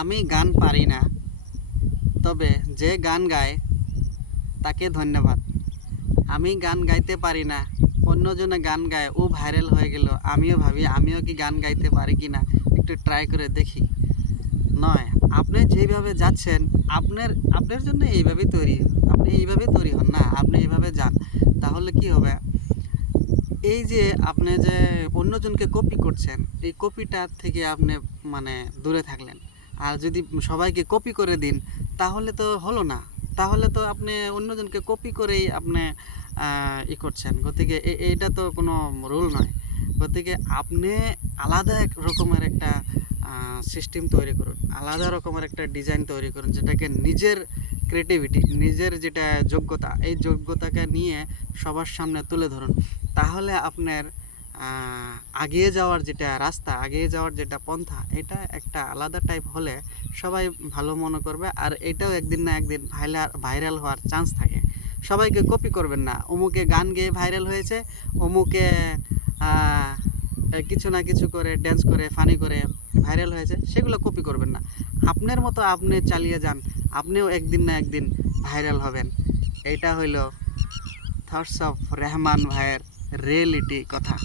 আমি গান পারি না, তবে যে গান গায় তাকে ধন্যবাদ। আমি গান গাইতে পারি না, অন্যজনে গান গায়, ও ভাইরাল হয়ে গেল, আমিও ভাবি আমিও কি গান গাইতে পারি কি না, একটু ট্রাই করে দেখি। নয়, আপনি যেইভাবে যাচ্ছেন, আপনার আপনার জন্য এইভাবেই তৈরি, আপনি এইভাবেই তৈরি হন না, আপনি এইভাবে যান। তাহলে কি হবে, এই যে আপনি যে অন্যজনকে কপি করছেন, এই কপিটা থেকে আপনি মানে দূরে থাকলেন। আর যদি সবাইকে কপি করে দিন, তাহলে তো হলো না, তাহলে তো আপনি অন্যজনকে কপি করেই আপনি করছেন। গতিকে এইটা তো কোনো রুল নয়। গতিকে আপনি আলাদা এক রকমের একটা সিস্টেম তৈরি করুন, আলাদা রকমের একটা ডিজাইন তৈরি করুন, যেটাকে নিজের ক্রিয়েটিভিটি, নিজের যেটা যোগ্যতা, এই যোগ্যতাকে নিয়ে সবার সামনে তুলে ধরুন। তাহলে আপনার এগিয়ে যাওয়ার যেটা রাস্তা, এগিয়ে যাওয়ার যেটা পন্থা, এটা একটা আলাদা টাইপ হলে সবাই ভালো মনে করবে। আর এটাও একদিন না একদিন ভাইরাল হওয়ার চান্স থাকে। সবাইকে কপি করবেন না, অমুকে গান গেয়ে ভাইরাল হয়েছে, অমুকে কিছু না কিছু করে ড্যান্স করে ফানি করে ভাইরাল হয়েছে, সেগুলো কপি করবেন না। আপনার মতো আপনি চালিয়ে যান, আপনিও একদিন না একদিন ভাইরাল হবেন। এইটা হইল থটস অফ রেহমান ভাইয়ের রিয়েলিটি কথা।